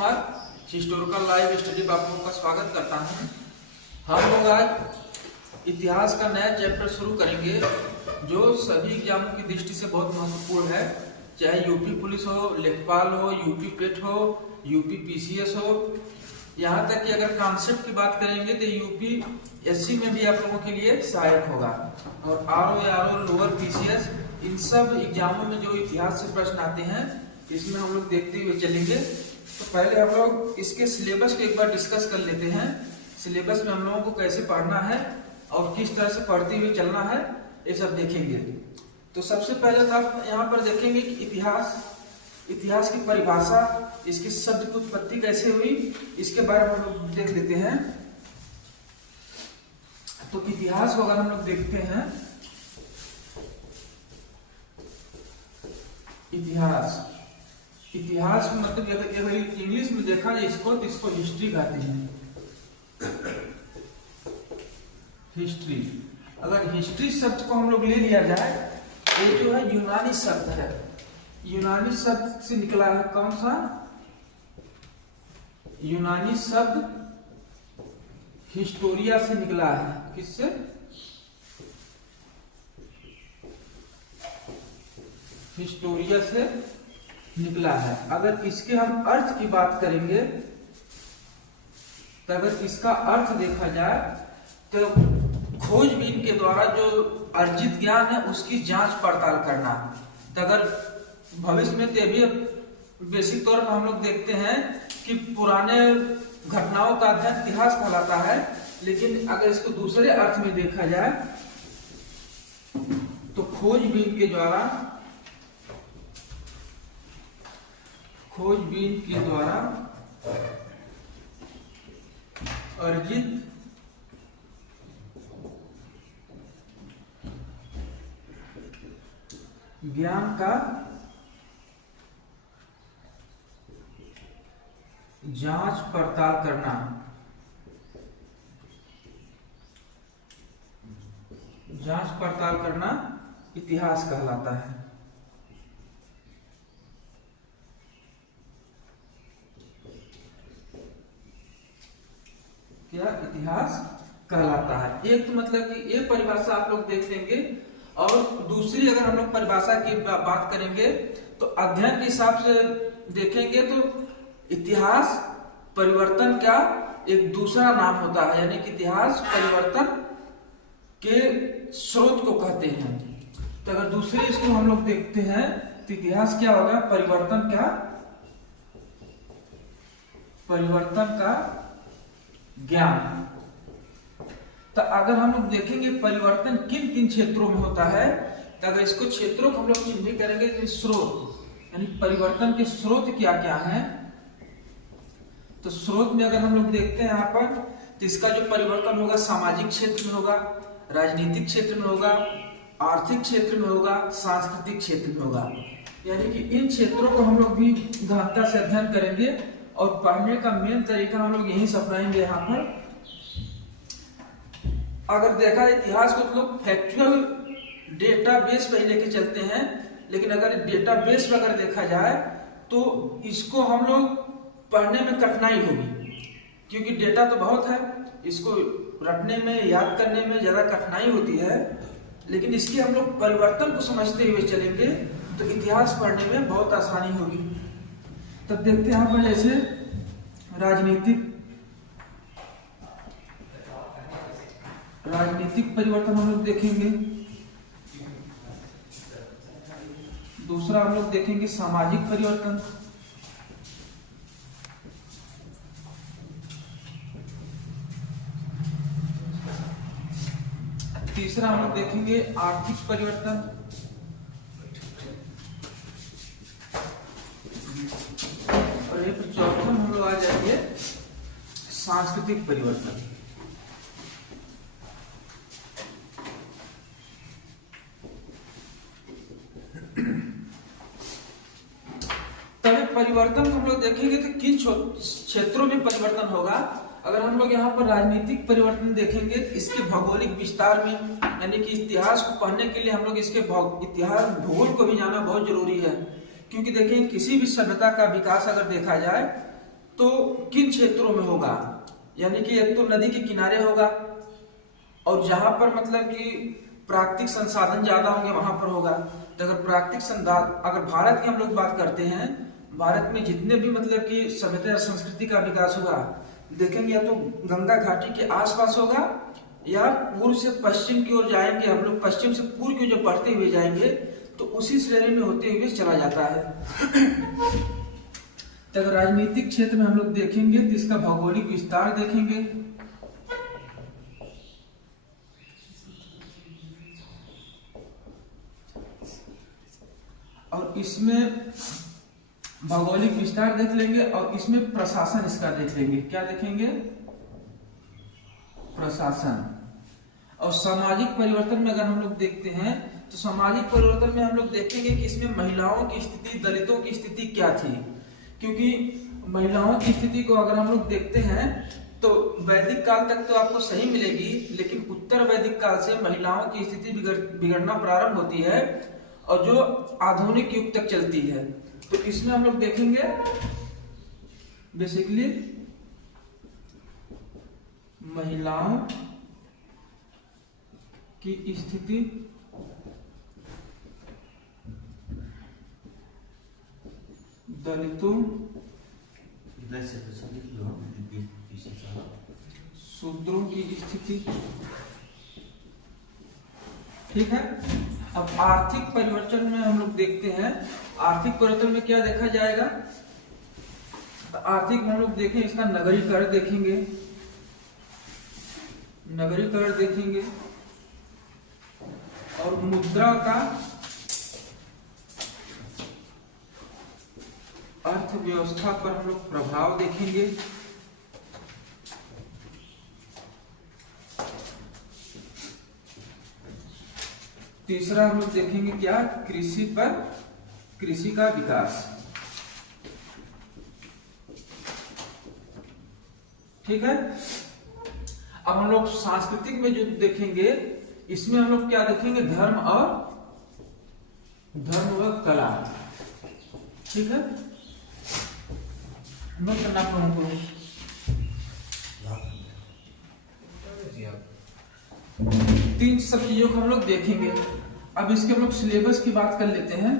Kumar historical live study में आप लोगों का स्वागत करता हूं। हम लोग आज इतिहास का नया चैप्टर शुरू करेंगे जो सभी एग्जामों की दृष्टि से बहुत महत्वपूर्ण है, चाहे यूपी पुलिस हो, लेखपाल हो, यूपी पेट हो, यूपी पीसीएस हो। यहाँ तक कि अगर कॉन्सेप्ट की बात करेंगे तो यूपी एससी में भी आप लोगों के लिए सहायक होगा। और आरओ लोअर पीसीएस इन सब एग्जामों में जो इतिहास से प्रश्न आते हैं इसमें हम लोग देखते हुए चलेंगे। तो पहले हम लोग इसके सिलेबस को एक बार डिस्कस कर लेते हैं। सिलेबस में हम लोगों को कैसे पढ़ना है और किस तरह से पढ़ते हुए चलना है ये सब देखेंगे। तो सबसे पहले तो आप यहाँ पर देखेंगे कि इतिहास की परिभाषा, इसके शब्द की उत्पत्ति कैसे हुई, इसके बारे में हम लोग देख लेते हैं। तो इतिहास को अगर हम लोग देखते हैं, इतिहास मतलब अगर इंग्लिश में देखा जाए इसको तो इसको हिस्ट्री कहते हैं। हिस्ट्री, अगर हिस्ट्री शब्द को हम लोग ले लिया जाए, ये जो है यूनानी शब्द है। यूनानी शब्द से निकला है, कौन सा यूनानी शब्द? हिस्टोरिया से निकला है। किससे? हिस्टोरिया से निकला है। अगर इसके हम अर्थ की बात करेंगे तो अगर इसका अर्थ देखा जाए तो खोजबीन के द्वारा जो अर्जित ज्ञान है उसकी जांच पड़ताल करना। तो अगर भविष्य में तो भी बेसिक तौर पर हम लोग देखते हैं कि पुराने घटनाओं का अध्ययन इतिहास कहलाता है, लेकिन अगर इसको दूसरे अर्थ में देखा जाए तो खोजबीन के द्वारा अर्जित ज्ञान का जांच पड़ताल करना। जांच पड़ताल करना इतिहास कहलाता है। क्या इतिहास कहलाता है। एक तो मतलब कि ये परिभाषा आप लोग देख लेंगे, और दूसरी अगर हम लोग परिभाषा की बात करेंगे तो अध्ययन के हिसाब से देखेंगे तो इतिहास परिवर्तन का एक दूसरा नाम होता है, यानी कि इतिहास परिवर्तन के स्रोत को कहते हैं। तो अगर दूसरे इसको हम लोग देखते हैं तो इतिहास क्या होगा? परिवर्तन का ज्ञान। तो अगर हम लोग देखेंगे परिवर्तन किन किन क्षेत्रों में होता है, तो अगर इसको क्षेत्रों को हम लोग चिन्हित करेंगे तो स्रोत, यानी परिवर्तन के स्रोत क्या क्या हैं। तो स्रोत में अगर हम लोग देखते हैं यहाँ पर, तो इसका जो परिवर्तन होगा सामाजिक क्षेत्र में होगा, राजनीतिक क्षेत्र में होगा, आर्थिक क्षेत्र में होगा, सांस्कृतिक क्षेत्र में होगा। यानी कि इन क्षेत्रों को हम लोग भी गहनता से अध्ययन करेंगे और पढ़ने का मेन तरीका हम लोग यही से अपनाएंगे। यहाँ पर अगर देखा इतिहास को तो लोग फैक्चुअल डेटा बेस पे लेके चलते हैं, लेकिन अगर डेटा बेस पे अगर देखा जाए तो इसको हम लोग पढ़ने में कठिनाई होगी, क्योंकि डेटा तो बहुत है, इसको रटने में, याद करने में ज्यादा कठिनाई होती है। लेकिन इसके हम लोग परिवर्तन को समझते हुए चलेंगे तो इतिहास पढ़ने में बहुत आसानी होगी। तब देखते हैं यहाँ पर जैसे राजनीतिक परिवर्तन हम लोग देखेंगे। दूसरा हम लोग देखेंगे सामाजिक परिवर्तन। तीसरा हम लोग देखेंगे आर्थिक परिवर्तन। और ये चौथा हम लोग आ जाएंगे सांस्कृतिक परिवर्तन। तभी परिवर्तन को हम लोग देखेंगे तो किन क्षेत्रों में परिवर्तन होगा। अगर हम लोग यहाँ पर राजनीतिक परिवर्तन देखेंगे, इसके भौगोलिक विस्तार में, यानी कि इतिहास को पढ़ने के लिए हम लोग इसके इतिहास भूगोल को भी जानना बहुत जरूरी है। क्योंकि देखिए किसी भी सभ्यता का विकास अगर देखा जाए तो किन क्षेत्रों में होगा, यानी कि एक तो नदी के किनारे होगा, और जहां पर मतलब कि प्राकृतिक संसाधन ज्यादा होंगे वहां पर होगा। तो अगर प्राकृतिक संसाधन, अगर भारत की हम लोग बात करते हैं, भारत में जितने भी मतलब कि सभ्यता संस्कृति का विकास हुआ, देखेंगे या तो गंगा घाटी के आसपास होगा, या पूर्व से पश्चिम की ओर जाएंगे हम लोग, पश्चिम से पूर्व की ओर बढ़ते हुए जाएंगे तो उसी श्रेणी में होते हुए चला जाता है। तो अगर राजनीतिक क्षेत्र में हम लोग देखेंगे तो इसका भौगोलिक विस्तार देखेंगे, और इसमें भौगोलिक विस्तार देख लेंगे, और इसमें प्रशासन इसका देख लेंगे। क्या देखेंगे? प्रशासन। और सामाजिक परिवर्तन में अगर हम लोग देखते हैं तो सामाजिक परिवर्तन में हम लोग देखेंगे कि इसमें महिलाओं की स्थिति, दलितों की स्थिति क्या थी, क्योंकि महिलाओं की स्थिति को अगर हम लोग देखते हैं तो वैदिक काल तक तो आपको सही मिलेगी, लेकिन उत्तर वैदिक काल से महिलाओं की स्थिति बिगड़ना प्रारंभ होती है और जो आधुनिक युग तक चलती है। तो इसमें हम लोग देखेंगे बेसिकली महिलाओं की स्थिति, दलितों, शूद्रों की स्थिति। ठीक है। अब आर्थिक परिवर्तन में हम लोग देखते हैं, आर्थिक परिवर्तन में क्या देखा जाएगा? तो आर्थिक में हम लोग देखें, इसका नगरीकरण देखेंगे, नगरीकरण देखेंगे, और मुद्रा का अर्थव्यवस्था पर हम लोग प्रभाव देखेंगे। तीसरा हम लोग देखेंगे क्या? कृषि पर, कृषि का विकास। ठीक है। अब हम लोग सांस्कृतिक में जो देखेंगे, इसमें हम लोग क्या देखेंगे? धर्म व कला। ठीक है। नोट करना आप लोगों को। तीन सब चीजों को हम लोग देखेंगे। अब इसके हम लोग सिलेबस की बात कर लेते हैं।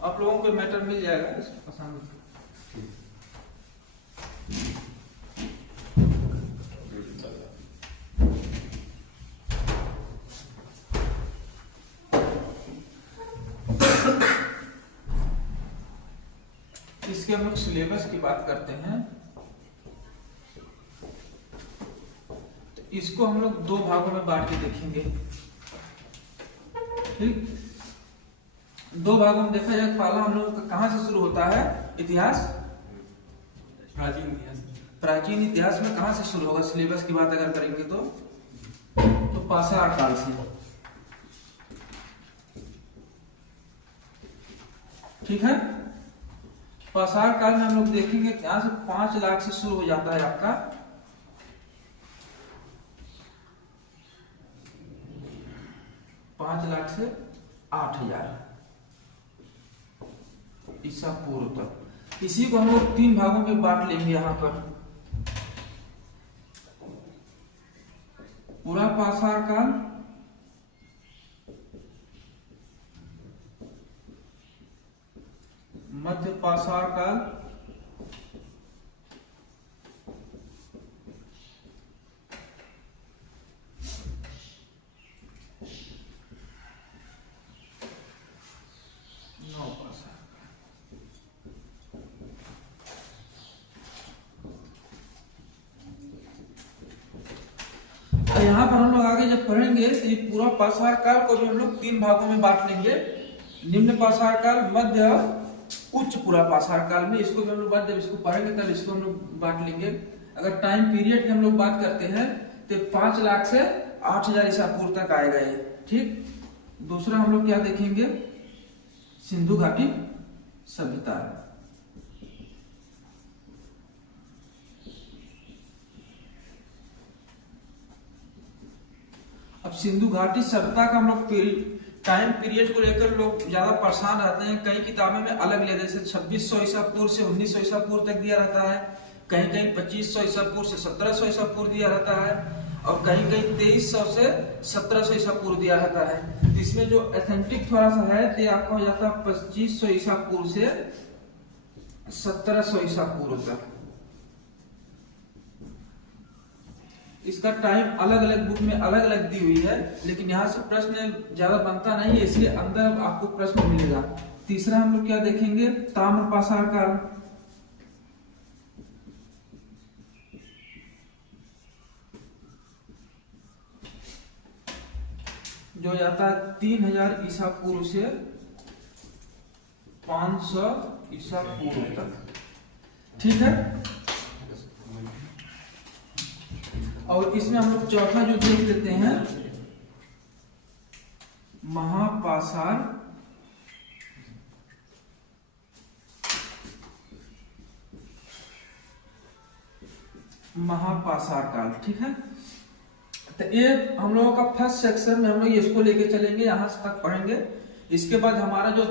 आप लोगों को मैटर मिल जाएगा इसको पसंद। इसके हम लोग सिलेबस की बात करते हैं, तो इसको हम लोग दो भागों में बांट के देखेंगे। ठीक, दो भागों में देखा जाए। पहला हम लोग कहां से शुरू होता है? इतिहास, प्राचीन इतिहास। प्राचीन इतिहास में कहां से शुरू होगा? सिलेबस की बात अगर करेंगे तो पाषाण काल से। ठीक है। पाषाण काल में हम लोग देखेंगे यहाँ से 5 लाख से शुरू हो जाता है आपका 5 लाख से 8,000 ईसा पूर्व तक। इसी को हम लोग 3 भागों में बांट लेंगे। यहाँ पर पूरा पाषाण काल, मध्य पाषाण काल, नव पाषाण काल। यहाँ पर हम लोग आगे जब पढ़ेंगे तो ये पूरा पाषाण काल को भी हम लोग 3 भागों में बांट लेंगे। निम्न पाषाण काल, मध्य, उच्च पूरा पाषाण काल में। इसको भी हम लोग बात, जब इसको पढ़ेंगे तब इसको हम लोग बांट लेंगे। अगर टाइम पीरियड की हम लोग बात करते हैं तो 5 लाख से 8,000 ईसा पूर्व तक आएगा ये। ठीक। दूसरा हम लोग क्या देखेंगे? सिंधु घाटी सभ्यता। अब सिंधु घाटी सभ्यता का हम लोग टाइम पीरियड को लेकर लोग ज्यादा परेशान रहते हैं। कई किताबें में अलग लिया, जैसे 2600 ईसा पूर्व से 1900 ईसा पूर्व तक दिया रहता है, कहीं कहीं 2500 ईसा पूर्व से 1700 ईसा पूर्व दिया रहता है, और कहीं कहीं 2300 से 1700 ईसा पूर्व दिया रहता है। इसमें जो एथेंटिक थोड़ा सा है तो आपका हो जाता है 2500 ईसा पूर्व से 1700 ईसा पूर्व तक। इसका टाइम अलग अलग बुक में अलग अलग दी हुई है, लेकिन यहाँ से प्रश्न ज्यादा बनता नहीं है, इसलिए अंदर आपको प्रश्न मिलेगा। तीसरा हम लोग क्या देखेंगे, ताम्रपाषाण काल। जो जाता है 3000 ईसा पूर्व से 500 ईसा पूर्व तक, ठीक है। और इसमें हम लोग चौथा जो देख लेते हैं, महापाषाण काल, ठीक है। तो ये हम लोगों का फर्स्ट सेक्शन में हम लोग इसको लेके चलेंगे, यहां तक पढ़ेंगे। इसके बाद हमारा जो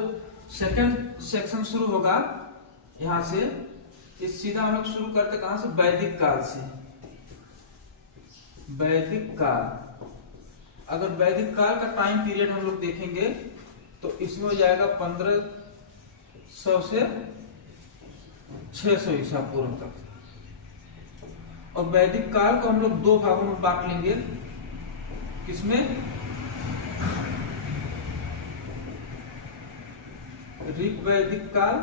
सेकंड सेक्शन शुरू होगा यहां से, इस सीधा हम लोग शुरू करते कहां से, वैदिक काल से। वैदिक काल, अगर वैदिक काल का टाइम पीरियड हम लोग देखेंगे तो इसमें हो जाएगा 1500 से 600 ईसा पूर्व तक। और वैदिक काल को हम लोग दो भागों में बांट लेंगे, किसमें, ऋग वैदिक काल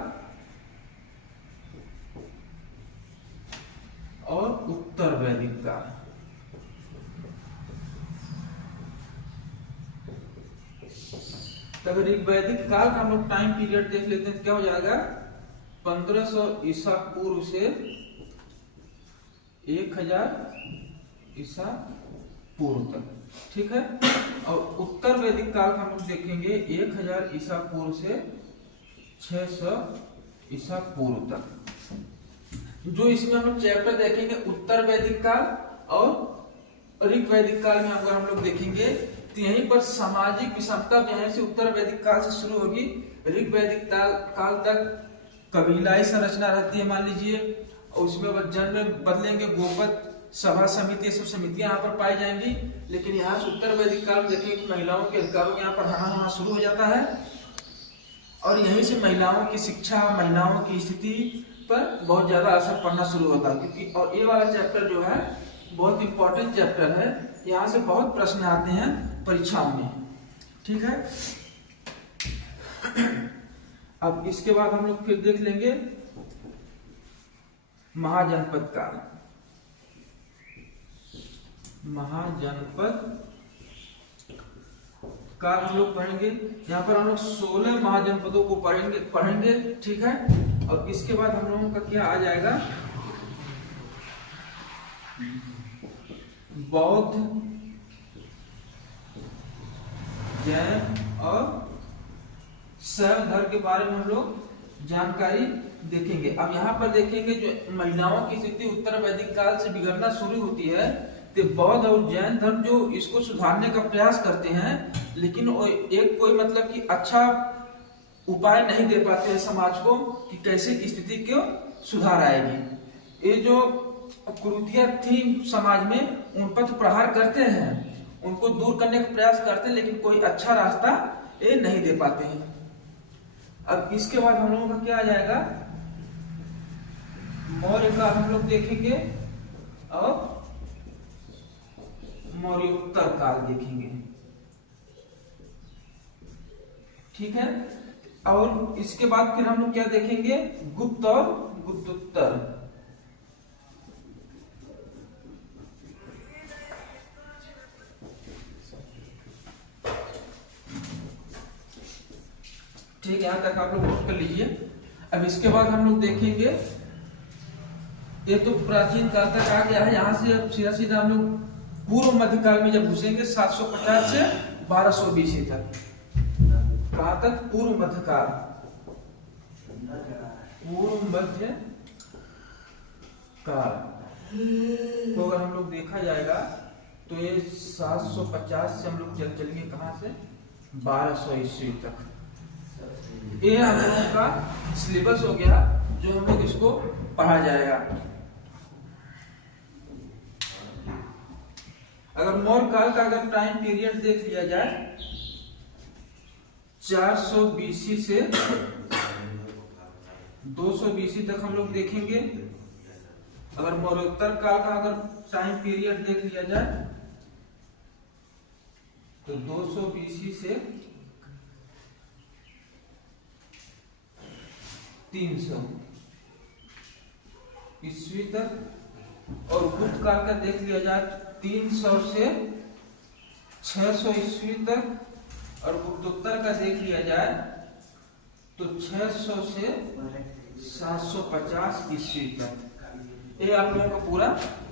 और उत्तर वैदिक काल। तब ऋग वैदिक काल का हम लोग टाइम पीरियड देख लेते हैं, क्या हो जाएगा, 1500 ईसा पूर्व से 1000 ईसा पूर्व तक, ठीक है। और उत्तर वैदिक काल का हम लोग देखेंगे 1000 ईसा पूर्व से 600 ईसा पूर्व तक। जो इसमें हम लोग चैप्टर देखेंगे उत्तर वैदिक काल और ऋग वैदिक काल में अगर हम लोग देखेंगे तो यहीं पर सामाजिक विषमता यहीं से उत्तर वैदिक काल से शुरू होगी। ऋग वैदिक काल तक कबीलाई संरचना रहती है, मान लीजिए, और उसमें जन्म बदलेंगे, गोपद, सभा समिति, ये सब समितियां यहाँ पर पाई जाएंगी। लेकिन यहाँ से उत्तर वैदिक काल में देखेंगे महिलाओं के अधिकारों यहाँ पर हाना होना शुरू हो जाता है, और यहीं से महिलाओं की शिक्षा, महिलाओं की स्थिति पर बहुत ज्यादा असर पड़ना शुरू होता है। क्योंकि और ये वाला चैप्टर जो है बहुत इंपॉर्टेंट चैप्टर है, यहाँ से बहुत प्रश्न आते हैं परीक्षाओं में, ठीक है। अब इसके बाद हम लोग फिर देख लेंगे महाजनपद काल। महाजनपद काल हम लोग पढ़ेंगे, यहाँ पर हम लोग 16 महाजनपदों को पढ़ेंगे, ठीक है। और इसके बाद हम लोगों का क्या आ जाएगा, बौद्ध, जैन और शैव धर्म के बारे में हम लोग जानकारी देखेंगे। अब यहाँ पर देखेंगे जो महिलाओं की स्थिति उत्तर वैदिक काल से बिगड़ना शुरू होती है, तो बौद्ध और जैन धर्म जो इसको सुधारने का प्रयास करते हैं, लेकिन एक कोई मतलब कि अच्छा उपाय नहीं दे पाते हैं समाज को कि कैसे स्थिति को सुधार आएगी। ये जो कुरीतियां थी समाज में, उन पर तो प्रहार करते हैं, उनको दूर करने का प्रयास करते हैं, लेकिन कोई अच्छा रास्ता ये नहीं दे पाते हैं। अब इसके बाद हम लोगों का क्या आ जाएगा, मौर्य काल हम लोग देखेंगे और मौर्योत्तर काल देखेंगे, ठीक है। और इसके बाद फिर हम लोग क्या देखेंगे, गुप्त और गुप्तोत्तर। ठीक है, यहां तक आप लोग नोट कर लीजिए। अब इसके बाद हम लोग देखेंगे, ये तो प्राचीन काल तक आ गया है, यहां से सीधा सीधा हम लोग पूर्व मध्यकाल में जब घुसेंगे 750 से 1220 तक। कहां तक, पूर्व मध्यकाल, पूर्व मध्य काल को अगर हम लोग देखा जाएगा तो ये 750 से हम लोग चलेंगे कहाँ से 1200 ईस्वी तक। ये हम लोगों का सिलेबस हो गया जो हम लोग इसको पढ़ा जाएगा। अगर मौर्य काल का अगर टाइम पीरियड देख लिया जाए 400 BC से 200 BC तक हम लोग देखेंगे। अगर मौर्योत्तर काल का अगर टाइम पीरियड देख लिया जाए तो 200 BC से 300 ईस्वी तक। और गुप्त काल का देख लिया जाए 300 से 600 ईस्वी तक। और गुप्तोत्तर का देख लिया जाए तो 600 से 750 ईस्वी तक। ये आप लोगों का पूरा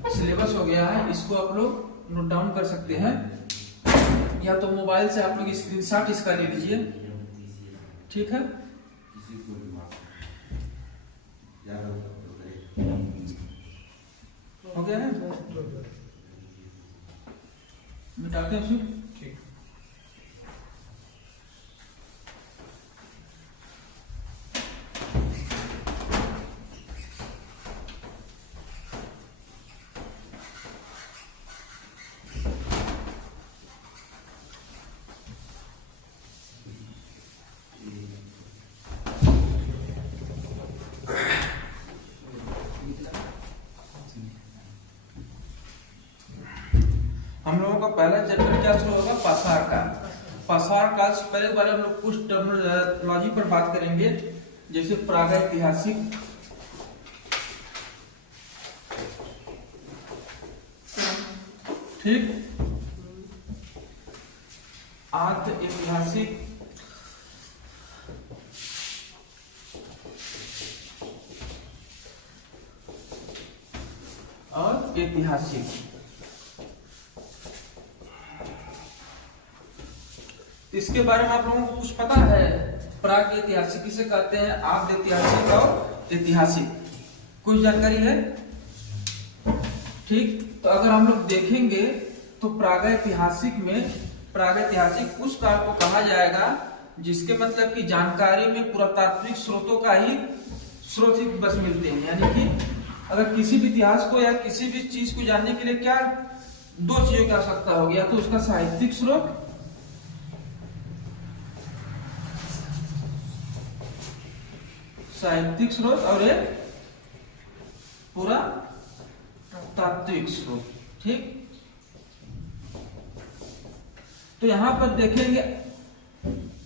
सिलेबस हो गया है। इसको आप लोग नोट डाउन कर सकते हैं या तो मोबाइल से आप लोग स्क्रीनशॉट इसका ले लीजिए, ठीक है। हो गया है, मिटाते हैं उसे। ठीक, हम लोगों का पहला चैप्टर क्या शुरू होगा, पाषाण काल। पाषाण काल से पहले बारे हम लोग कुछ टर्मिनोलॉजी पर बात करेंगे, जैसे प्रागैतिहासिक, ठीक, आद्य ऐतिहासिक और ऐतिहासिक। इसके बारे में आप लोगों को कुछ पता है? प्राग ऐतिहासिक किसे कहते हैं, आद्य ऐतिहासिक और ऐतिहासिक, कुछ जानकारी है? ठीक, तो अगर हम लोग देखेंगे तो प्रागैतिहासिक में, प्रागैतिहासिक उस काल को कहा जाएगा जिसके मतलब की जानकारी में पुरातात्विक स्रोतों का ही स्रोत ही बस मिलते हैं। यानी कि अगर किसी भी इतिहास को या किसी भी चीज को जानने के लिए क्या दो चीजों की आवश्यकता होगी, या तो उसका साहित्यिक स्रोत और एक पूरा तात्विक स्रोत, ठीक। तो यहां पर देखेंगे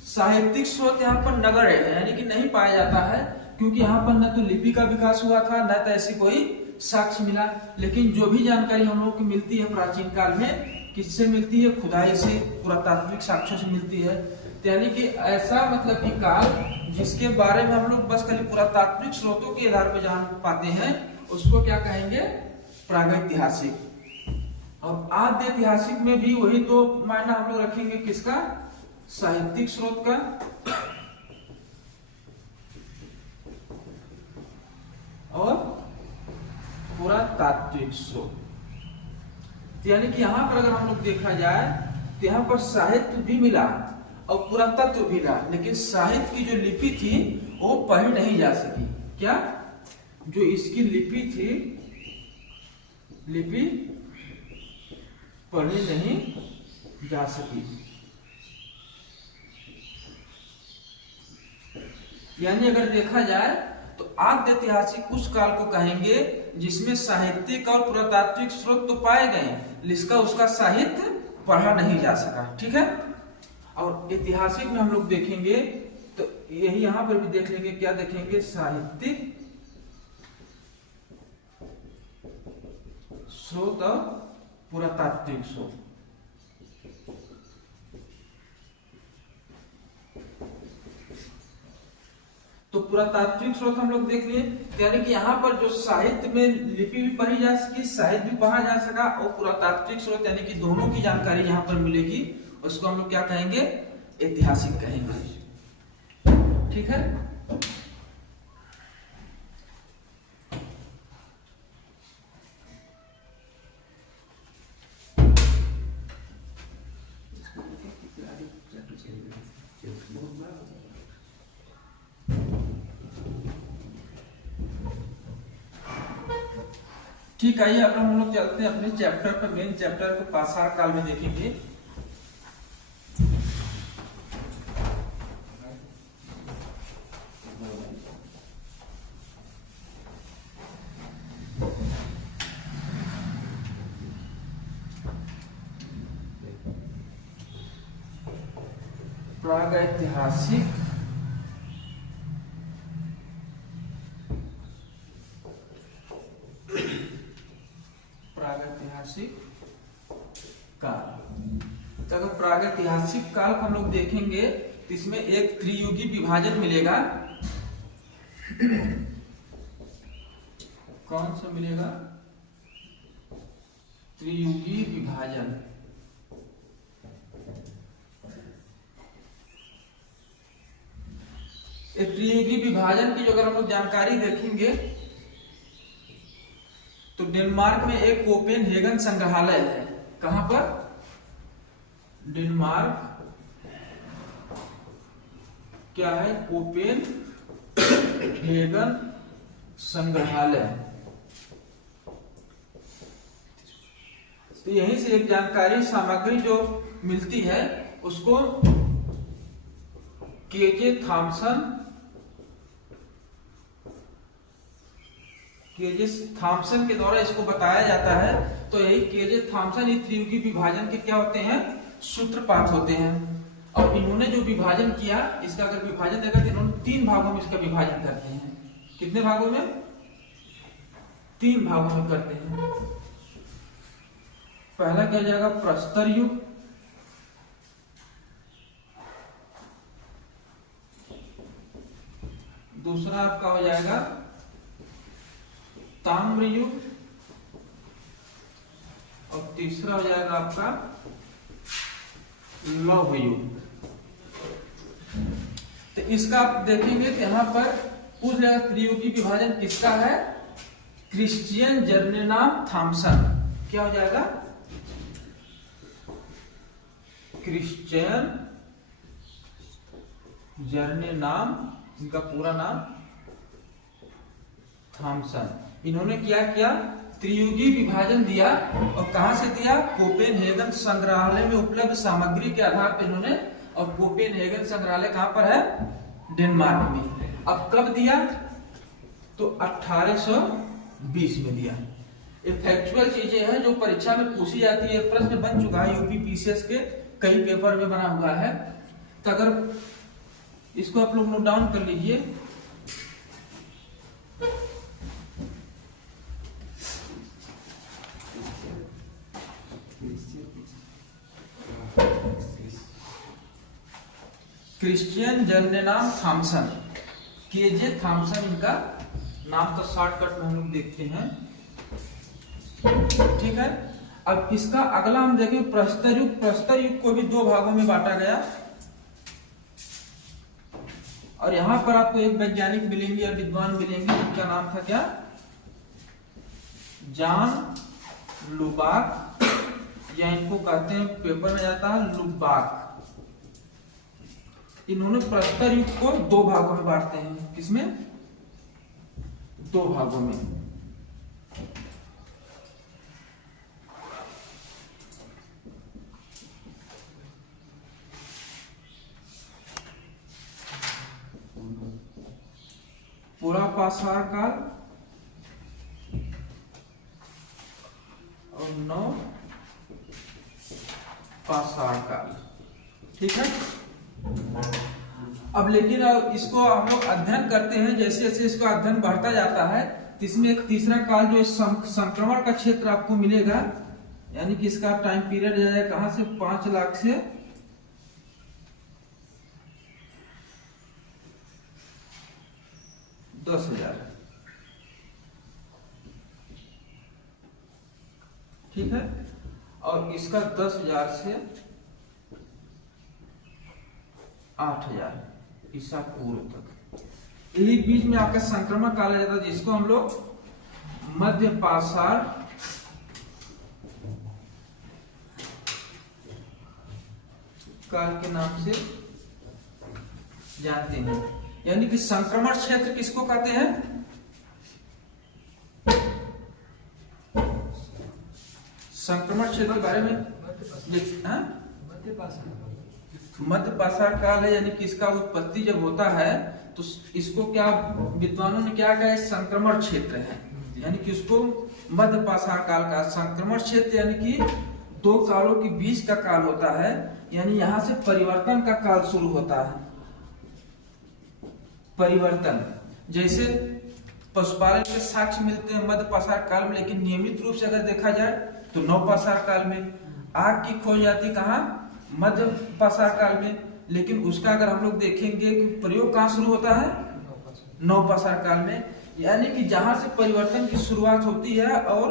साहित्यिक स्रोत यहाँ पर नगण्य है, यानी कि नहीं पाया जाता है, क्योंकि यहाँ पर न तो लिपि का विकास हुआ था, न तो ऐसी कोई साक्ष्य मिला। लेकिन जो भी जानकारी हम लोगों को मिलती है प्राचीन काल में, किससे मिलती है, खुदाई से, पुरातात्विक साक्ष्यों से मिलती है। यानी कि ऐसा मतलब कि काल जिसके बारे में हम लोग बस खाली पुरातात्विक स्रोतों के आधार पर जान पाते हैं, उसको क्या कहेंगे, प्रागैतिहासिक। और आद्य ऐतिहासिक में भी वही दो मायना हम लोग रखेंगे, किसका, साहित्यिक स्रोत का और पुरातात्विक स्रोत। यानी कि यहां पर अगर हम लोग देखा जाए तो यहां पर साहित्य भी मिला और पुरातत्व भी मिला, लेकिन साहित्य की जो लिपि थी वो पढ़ी नहीं जा सकी। क्या, जो इसकी लिपि थी, लिपि पढ़ी नहीं जा सकी। यानी अगर देखा जाए तो आद्य ऐतिहासिक उस काल को कहेंगे जिसमें साहित्यिक और पुरातात्विक स्रोत तो पाए गए, जिसका उसका साहित्य पढ़ा नहीं जा सका, ठीक है। और ऐतिहासिक में हम लोग देखेंगे तो यही यहां पर भी देख लेंगे, क्या देखेंगे, साहित्यिक स्रोत और पुरातात्विक स्रोत। तो पुरातात्विक स्रोत हम लोग देख लिए, यानी कि यहाँ पर जो साहित्य में लिपि भी पढ़ी जा सकी, साहित्य भी पढ़ा जा सका, और पुरातात्विक स्रोत यानी कि दोनों की जानकारी यहाँ पर मिलेगी, उसको हम लोग क्या कहेंगे, ऐतिहासिक कहेंगे, ठीक है। ठीक है, अब हम लोग चलते हैं अपने चैप्टर पर। मेन चैप्टर को पाषाण काल में देखेंगे। प्रागैतिहासिक काल। तो अगर प्रागैतिहासिक काल को हम लोग देखेंगे तो इसमें एक त्रियुगी विभाजन मिलेगा। कौन सा मिलेगा? त्रियुगी विभाजन। त्रियुगी विभाजन की जो अगर हम लोग जानकारी देखेंगे तो डेनमार्क में एक कोपेनहेगन संग्रहालय है। कहां पर? डेनमार्क क्या है? कोपेनहेगन संग्रहालय। तो यहीं से एक जानकारी सामग्री जो मिलती है उसको केजे थॉमसन के द्वारा इसको बताया जाता है। तो यही केजे थॉमसन ये त्रियुगी विभाजन के क्या होते हैं? सूत्रपात होते हैं। और इन्होंने जो विभाजन किया, इसका अगर विभाजन देखा तो इन्होंने 3 भागों में इसका विभाजन करते हैं। कितने भागों में? 3 भागों में करते हैं। पहला क्या हो जाएगा? प्रस्तर युग। दूसरा आपका हो जाएगा ताम्र युग। और तीसरा हो जाएगा आपका लौह युग। तो इसका आप देखेंगे तो यहां पर पूछ लेगा त्रियुगी विभाजन किसका है? Christian Jurgensen Thomsen. क्या हो जाएगा? क्रिश्चियन जर्नेनाम, इनका पूरा नाम थॉमसन। इन्होंने क्या किया? त्रियुगी विभाजन दिया। और कहां से दिया? कोपेनहेगन संग्रहालय में उपलब्ध सामग्री के आधार पर इन्होंने। और कोपेनहेगन संग्रहालय कहां पर है? डेनमार्क में। अब कब दिया? तो 1820 में दिया। ये फैक्चुअल चीजें हैं जो परीक्षा में पूछी जाती है। प्रश्न बन चुका है यूपी पीसीएस के कई पेपर में बना हुआ है। तो अगर इसको आप लोग नोट डाउन कर लीजिए। Christian Jurgensen Thompson, KJ Thompson इनका नाम। तो शॉर्टकट में हम लोग देखते हैं। ठीक है, अब इसका अगला हम देखें प्रस्तर युग। प्रस्तर युग को भी 2 भागों में बांटा गया। और यहां पर आपको एक वैज्ञानिक मिलेंगे या विद्वान मिलेंगे जिनका नाम था क्या? जॉन लुबाक, या इनको कहते हैं पेपर में जाता है लुबाक। इन्होंने प्रस्तर युग को 2 भागों में बांटते हैं। किसमें? 2 भागों में। पूरा पाषाण काल और 9 पाषाण काल। ठीक है। अब लेकिन इसको हम लोग अध्ययन करते हैं, जैसे जैसे इसका अध्ययन बढ़ता जाता है तो इसमें एक तीसरा काल जो संक्रमण का क्षेत्र आपको मिलेगा। यानी कि इसका टाइम पीरियड जाएगा कहां से? 5 लाख से 10,000। ठीक है। और इसका 10,000 से 8,000 ईसा पूर्व तक। यही बीच में आपका संक्रमण काल आ जाता है, जिसको हम लोग मध्य पाषाण काल के नाम से जानते हैं। यानी कि संक्रमण क्षेत्र किसको कहते हैं? संक्रमण क्षेत्र के बारे में मध्य पाषाण काल है, यानी कि इसका उत्पत्ति जब होता है तो इसको क्या विद्वानों ने क्या कहा, संक्रमण क्षेत्र है, यानी कि उसको मध्य पाषाण काल का संक्रमण क्षेत्र, यानी कि दो कालों के बीच का काल होता है, यानी यहाँ से परिवर्तन का काल शुरू होता है। परिवर्तन, जैसे पशुपालन के साक्ष्य मिलते हैं मध्य पाषाण काल में, लेकिन नियमित रूप से अगर देखा जाए तो नव पाषाण काल में। आग की खोज जाती कहाँ? मध्य पाषाण काल में, लेकिन उसका अगर हम लोग देखेंगे कि प्रयोग कहाँ शुरू होता है? नव पाषाण काल में। यानी कि जहां से परिवर्तन की शुरुआत होती है और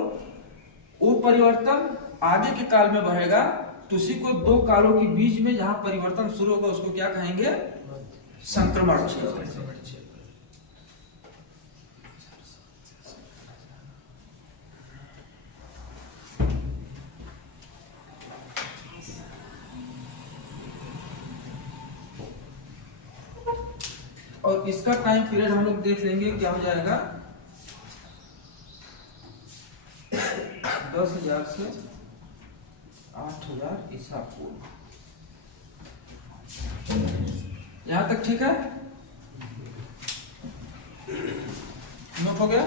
वो परिवर्तन आगे के काल में बढ़ेगा, तो उसी को दो कालों के बीच में जहां परिवर्तन शुरू होगा उसको क्या कहेंगे? संक्रमण क्षेत्र। और इसका टाइम पीरियड हम लोग देख लेंगे क्या हो जाएगा, 10,000 से 8,000 ईसा पूर्व। यहां तक ठीक है? नोट हो गया?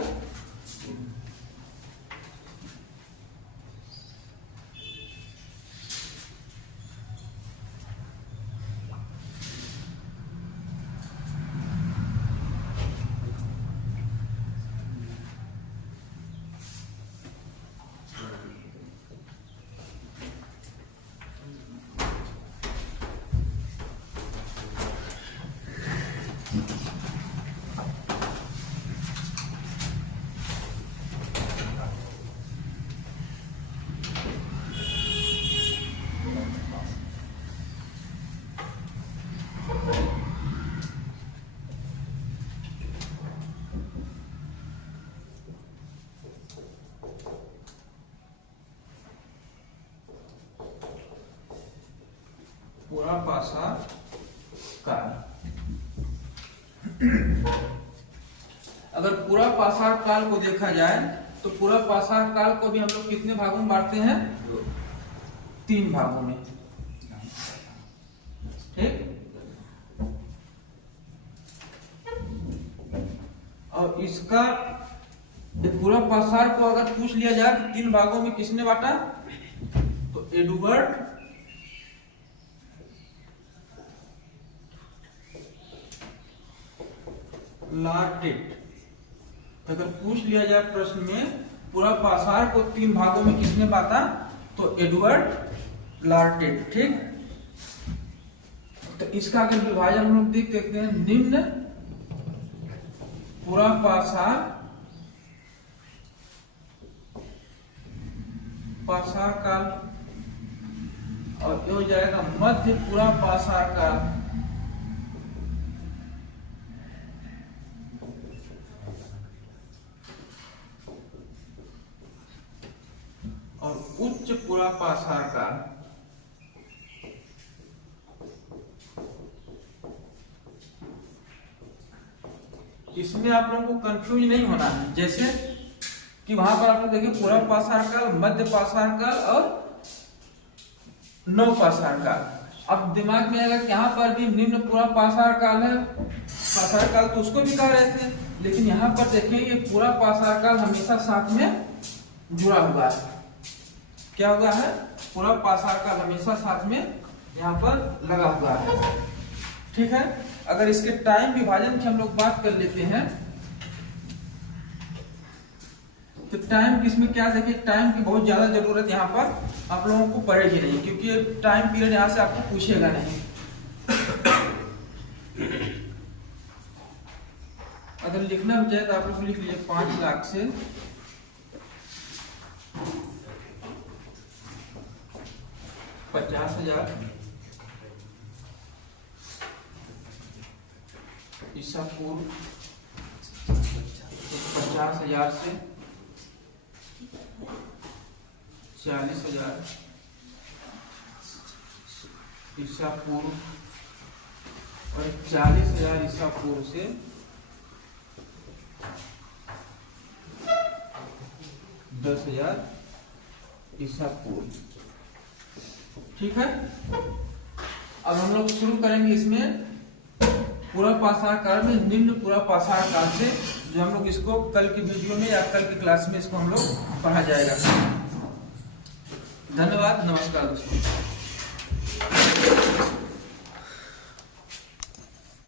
पूरा पाषाण काल। अगर पूरा पाषाण काल को देखा जाए तो पूरा पाषाण काल को भी हम लोग कितने भागों में बांटते हैं? 3 भागों में। ठीक। और इसका पूरा पाषाण को अगर पूछ लिया जाए कि 3 भागों में किसने बांटा, तो एडवर्ड लार्टेट। अगर पूछ लिया जाए प्रश्न में पूरा पाषाण को 3 भागों में किसने बांटा, तो एडवर्ड लार्टेट। ठीक। तो इसका अगर विभाजन हम लोग देख देखते हैं, निम्न पूरा पाषाण काल, और ये हो जाएगा मध्य पूरा पाषाण काल, और उच्च पूरा पाषाण काल। इसमें आप लोगों को कंफ्यूज नहीं होना है, जैसे कि वहां पर आप लोग देखिए पूरा पाषाण काल, मध्य पाषाण काल और नव पाषाण काल। अब दिमाग में आएगा कि यहाँ पर भी निम्न पूरा पाषाण काल है, पाषाण काल तो उसको भी कह रहे थे, लेकिन यहाँ पर देखिए ये पूरा पाषाण काल हमेशा साथ में जुड़ा हुआ है। क्या हुआ है? पूरा पाषाण काल हमेशा साथ में यहाँ पर लगा हुआ है। ठीक है। अगर इसके टाइम विभाजन की हम लोग बात कर लेते हैं, तो टाइम किसमें क्या, देखिए टाइम की बहुत ज्यादा जरूरत यहाँ पर आप लोगों को पड़ेगी नहीं, क्योंकि टाइम पीरियड यहाँ से आपको पूछेगा नहीं। अगर लिखना हो जाए तो आप लोग लिख लीजिए 5 लाख से 50,000 ईसा पूर्व, 50,000 से 40,000 ईसा पूर्व, और 40,000 ईसा पूर्व से 10,000 ईसा पूर्व। ठीक है, अब हम लोग शुरू करेंगे इसमें पूरा पाषाण काल में निम्न पूरा पाषाण काल से, जो हम लोग इसको कल की वीडियो में या कल की क्लास में इसको हम लोग पढ़ा जाएगा। धन्यवाद, नमस्कार दोस्तों।